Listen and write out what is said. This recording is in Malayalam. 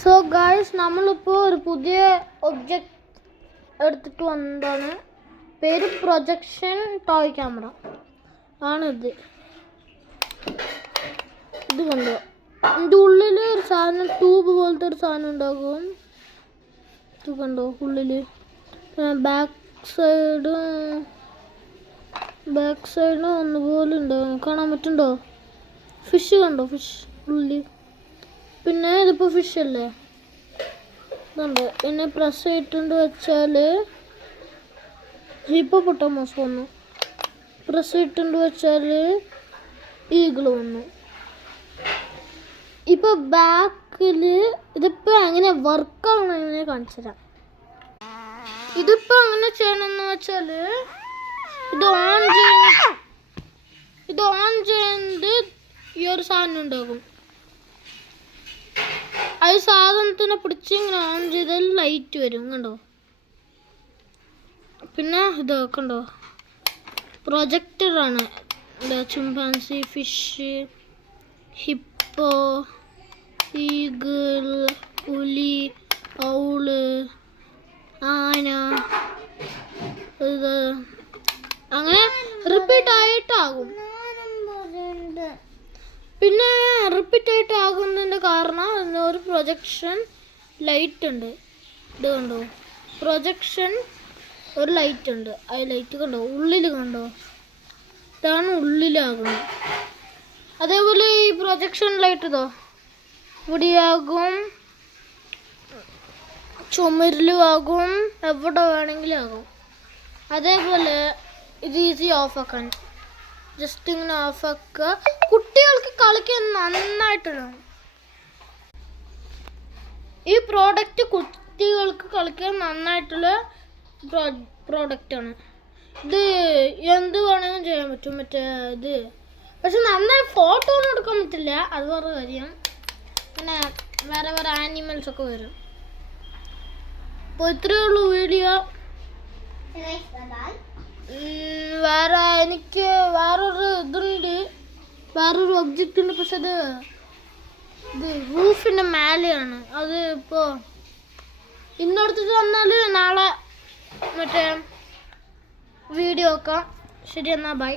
സോ ഗായ്സ്, നമ്മളിപ്പോൾ ഒരു പുതിയ ഒബ്ജക്റ്റ് എടുത്തിട്ട് വന്നതാണ്. പേര് പ്രൊജക്ഷൻ ടോയ് ക്യാമറ ആണിത്. ഇത് കണ്ടോ, ഇതിൻ്റെ ഉള്ളിൽ ഒരു സാധനം, ട്യൂബ് പോലത്തെ ഒരു സാധനം ഉണ്ടാകും. ഇത് കണ്ടോ ഉള്ളിൽ. ബാക്ക് സൈഡ് ഒന്നുപോലെ ഉണ്ടാകും. കാണാൻ പറ്റുന്നുണ്ടോ? ഫിഷ് കണ്ടോ, ഫിഷ് ഉള്ളിൽ. പിന്നെ ഇതിപ്പോൾ ഫിഷ് അല്ലേ, ഇതുണ്ട്. പിന്നെ പ്രസ് ചെയ്തിട്ടുണ്ട് വെച്ചാൽ ഹിപ്പോപ്പൊട്ടാമസ് വന്നു. പ്രസ് ചെയ്തിട്ടുണ്ട് വെച്ചാൽ ഈഗിൾ വന്നു. ഇപ്പോൾ ബാക്കിൽ ഇതിപ്പോൾ എങ്ങനെ വർക്കാവണം എങ്ങനെ കാണിച്ചു തരാം. ഇതിപ്പോൾ എങ്ങനെ ചെയ്യണമെന്ന് വെച്ചാൽ ഇത് ഓൺ ചെയ്യുന്നത് ഈ ഒരു സാധനം ഉണ്ടാകും. അത് സാധനത്തിനെ പിടിച്ച് ഇങ്ങനെ ഓൺ ചെയ്താൽ ലൈറ്റ് വരും, കണ്ടോ. പിന്നെ ഇത് കണ്ടോ, പ്രൊജക്ടറാണ്. ചിമ്പാൻസി, ഫിഷ്, ഹിപ്പോ, ഈഗിൾ, പുലി, ഔള്, ആന, ഇത് അങ്ങനെ റിപ്പീറ്റ് ആയിട്ടാകും. പിന്നെ റിപ്പീറ്റ് ആയിട്ട് ആകുന്നതിൻ്റെ കാരണം ഒരു പ്രൊജക്ഷൻ ലൈറ്റ് ഉണ്ട്. ഇത് കണ്ടോ, പ്രൊജക്ഷൻ ഒരു ലൈറ്റ് ഉണ്ട്. ആ ലൈറ്റ് കണ്ടോ ഉള്ളിൽ, കണ്ടോ, ഇതാണ് ഉള്ളിലാകുന്നത്. അതേപോലെ ഈ പ്രൊജക്ഷൻ ലൈറ്റ് ഇതോ ഇവിടെയാകും, ചുമരിലും ആകും, എവിടെ വേണമെങ്കിലും ആകും. അതേപോലെ ഇത് ഈസി ഓഫാക്കാൻ, ജസ്റ്റ് ഇങ്ങനെ ഓഫാക്കുക. കുട്ടികൾക്ക് കളിക്കാൻ നന്നായിട്ടുണ്ട് ഈ പ്രോഡക്റ്റ്. കുട്ടികൾക്ക് കളിക്കാൻ നന്നായിട്ടുള്ള പ്രോഡക്റ്റാണ് ഇത്. എന്ത് വേണമെങ്കിലും ചെയ്യാൻ പറ്റും. മറ്റേ ഇത് പക്ഷെ നന്നായി ഫോട്ടോ ഒന്നും എടുക്കാൻ പറ്റില്ല, അത് വേറെ കാര്യം. പിന്നെ വേറെ വേറെ ആനിമൽസ് ഒക്കെ വരും. അപ്പോൾ ഇത്രയേ ഉള്ളൂ വീഡിയോ. വേറെ എനിക്ക് വേറൊരു ഇതുണ്ട്, വേറൊരു ഒബ്ജക്റ്റ് ഉണ്ട്. പക്ഷെ ഇത് റൂഫിൻ്റെ മേലെയാണ്. അത് ഇപ്പോൾ ഇന്നെടുത്തിട്ട് വന്നാൽ നാളെ മറ്റേ വീഡിയോ വെക്കാം. ശരി, എന്നാൽ ബൈ.